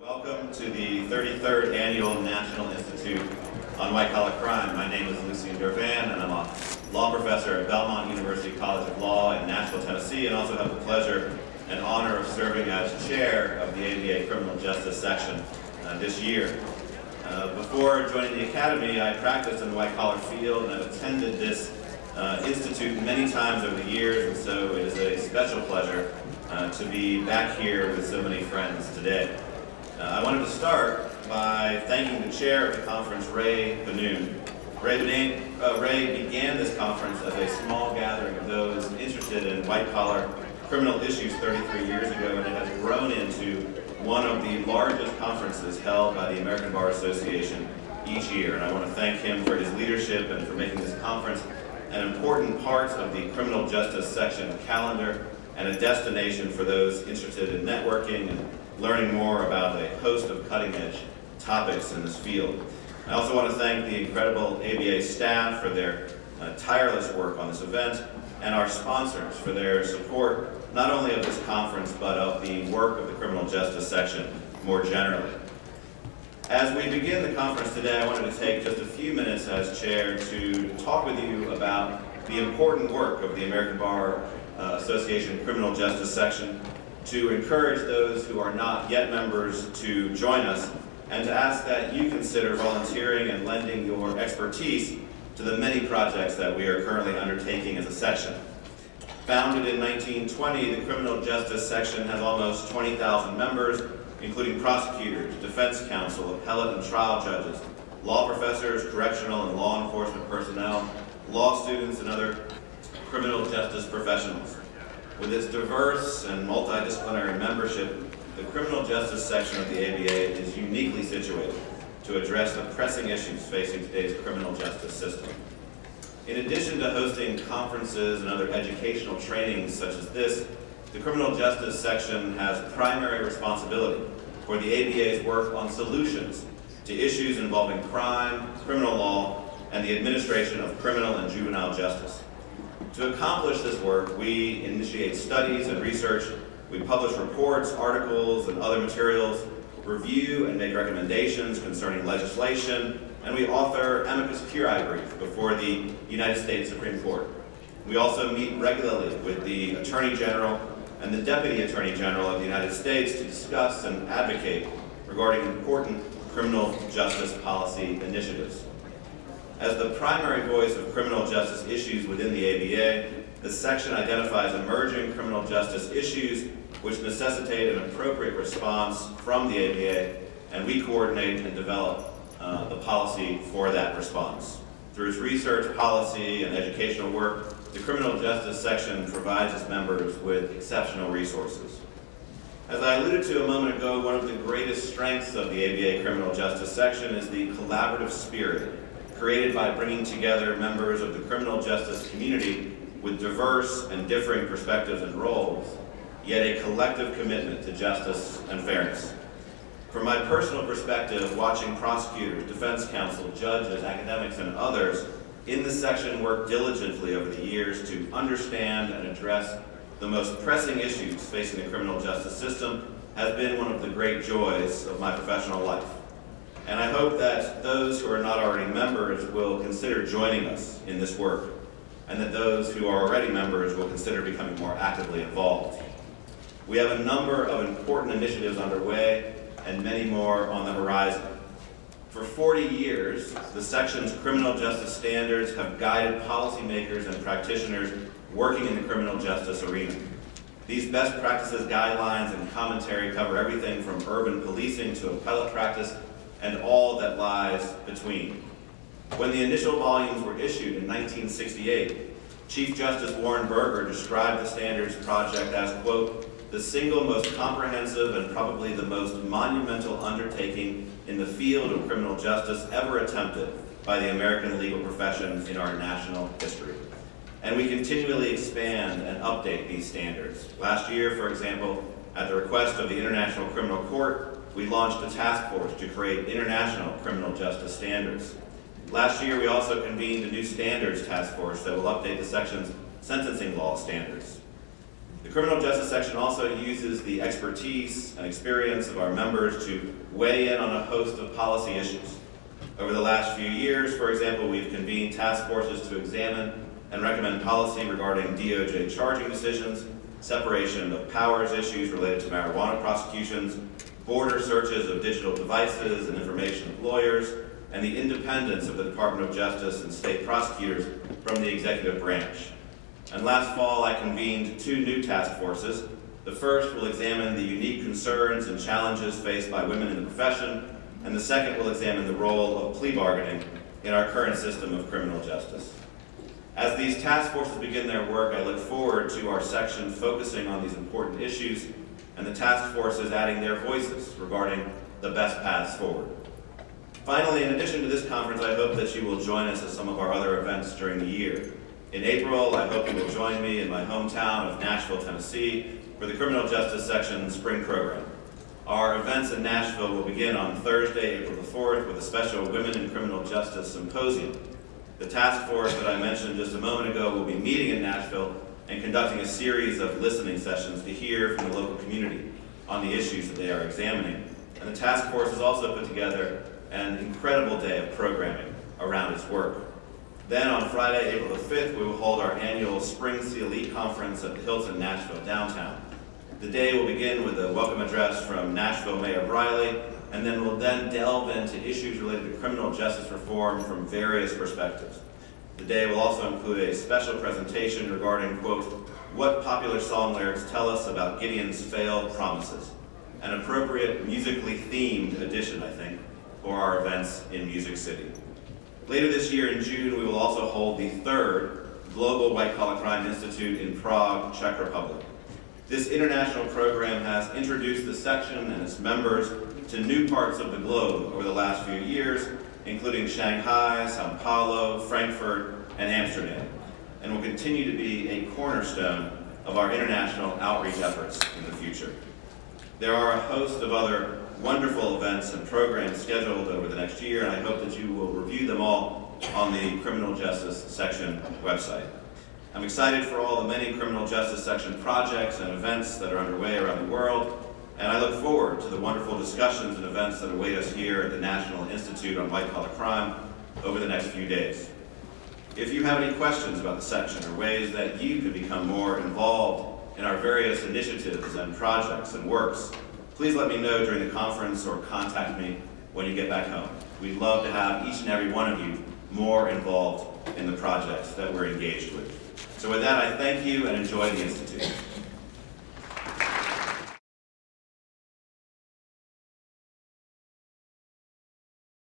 Welcome to the 33rd Annual National Institute on White-Collar Crime. My name is Lucian E, and I'm a law professor at Belmont University College of Law in Nashville, Tennessee, and also have the pleasure and honor of serving as chair of the ABA Criminal Justice Section this year. Before joining the Academy, I practiced in the white-collar field and I've attended this institute many times over the years, and so it is a special pleasure to be back here with so many friends today. I wanted to start by thanking the chair of the conference, Ray Banoon. Ray began this conference as a small gathering of those interested in white-collar criminal issues 33 years ago, and it has grown into one of the largest conferences held by the American Bar Association each year. And I want to thank him for his leadership and for making this conference an important part of the criminal justice section calendar and a destination for those interested in networking and learning more about a host of cutting-edge topics in this field. I also want to thank the incredible ABA staff for their tireless work on this event, and our sponsors for their support not only of this conference but of the work of the criminal justice section more generally. As we begin the conference today, I wanted to take just a few minutes as chair to talk with you about the important work of the American Bar Association Criminal Justice Section, to encourage those who are not yet members to join us, and to ask that you consider volunteering and lending your expertise to the many projects that we are currently undertaking as a section. Founded in 1920, the Criminal Justice Section has almost 20,000 members, including prosecutors, defense counsel, appellate and trial judges, law professors, correctional and law enforcement personnel, law students, and other criminal justice professionals. With its diverse and multidisciplinary membership, the criminal justice section of the ABA is uniquely situated to address the pressing issues facing today's criminal justice system. In addition to hosting conferences and other educational trainings such as this, the criminal justice section has primary responsibility for the ABA's work on solutions to issues involving crime, criminal law, and the administration of criminal and juvenile justice. To accomplish this work, we initiate studies and research, we publish reports, articles, and other materials, review and make recommendations concerning legislation, and we author amicus curiae briefs before the United States Supreme Court. We also meet regularly with the Attorney General and the Deputy Attorney General of the United States to discuss and advocate regarding important criminal justice policy initiatives. As the primary voice of criminal justice issues within the ABA, the section identifies emerging criminal justice issues which necessitate an appropriate response from the ABA, and we coordinate and develop the policy for that response. Through its research, policy, and educational work, the criminal justice section provides its members with exceptional resources. As I alluded to a moment ago, one of the greatest strengths of the ABA criminal justice section is the collaborative spirit created by bringing together members of the criminal justice community with diverse and differing perspectives and roles, yet a collective commitment to justice and fairness. From my personal perspective, watching prosecutors, defense counsel, judges, academics, and others in this section work diligently over the years to understand and address the most pressing issues facing the criminal justice system has been one of the great joys of my professional life. And I hope that those who are not already members will consider joining us in this work, and that those who are already members will consider becoming more actively involved. We have a number of important initiatives underway and many more on the horizon. For 40 years, the section's criminal justice standards have guided policymakers and practitioners working in the criminal justice arena. These best practices guidelines and commentary cover everything from urban policing to appellate practice and all that lies between. When the initial volumes were issued in 1968, Chief Justice Warren Burger described the standards project as, quote, the single most comprehensive and probably the most monumental undertaking in the field of criminal justice ever attempted by the American legal profession in our national history. And we continually expand and update these standards. Last year, for example, at the request of the International Criminal Court, we launched a task force to create international criminal justice standards. Last year, we also convened a new standards task force that will update the section's sentencing law standards. The criminal justice section also uses the expertise and experience of our members to weigh in on a host of policy issues. Over the last few years, for example, we've convened task forces to examine and recommend policy regarding DOJ charging decisions, separation of powers issues related to marijuana prosecutions, border searches of digital devices and information of lawyers, and the independence of the Department of Justice and state prosecutors from the executive branch. And last fall, I convened 2 new task forces. The first will examine the unique concerns and challenges faced by women in the profession, and the second will examine the role of plea bargaining in our current system of criminal justice. As these task forces begin their work, I look forward to our section focusing on these important issues and the task forces adding their voices regarding the best paths forward. Finally, in addition to this conference, I hope that you will join us at some of our other events during the year. In April, I hope you will join me in my hometown of Nashville, Tennessee, for the Criminal Justice Section Spring Program. Our events in Nashville will begin on Thursday, April the 4th, with a special Women in Criminal Justice Symposium. The task force that I mentioned just a moment ago will be meeting in Nashville and conducting a series of listening sessions to hear from the local community on the issues that they are examining. And the task force has also put together an incredible day of programming around its work. Then on Friday, April the 5th, we will hold our annual Spring CLE Conference at the Hilton Nashville downtown. The day will begin with a welcome address from Nashville Mayor Briley, and then we'll delve into issues related to criminal justice reform from various perspectives. The day will also include a special presentation regarding, quote, what popular song lyrics tell us about Gideon's failed promises. An appropriate musically themed edition, I think, for our events in Music City. Later this year in June, we will also hold the 3rd Global White Collar Crime Institute in Prague, Czech Republic. This international program has introduced the section and its members to new parts of the globe over the last few years, including Shanghai, Sao Paulo, Frankfurt, and Amsterdam, and will continue to be a cornerstone of our international outreach efforts in the future. There are a host of other wonderful events and programs scheduled over the next year, and I hope that you will review them all on the Criminal Justice Section website. I'm excited for all the many Criminal Justice Section projects and events that are underway around the world, and I look forward to the wonderful discussions and events that await us here at the National Institute on White Collar Crime over the next few days. If you have any questions about the section or ways that you could become more involved in our various initiatives and projects and works, please let me know during the conference or contact me when you get back home. We'd love to have each and every one of you more involved in the projects that we're engaged with. So with that, I thank you and enjoy the Institute.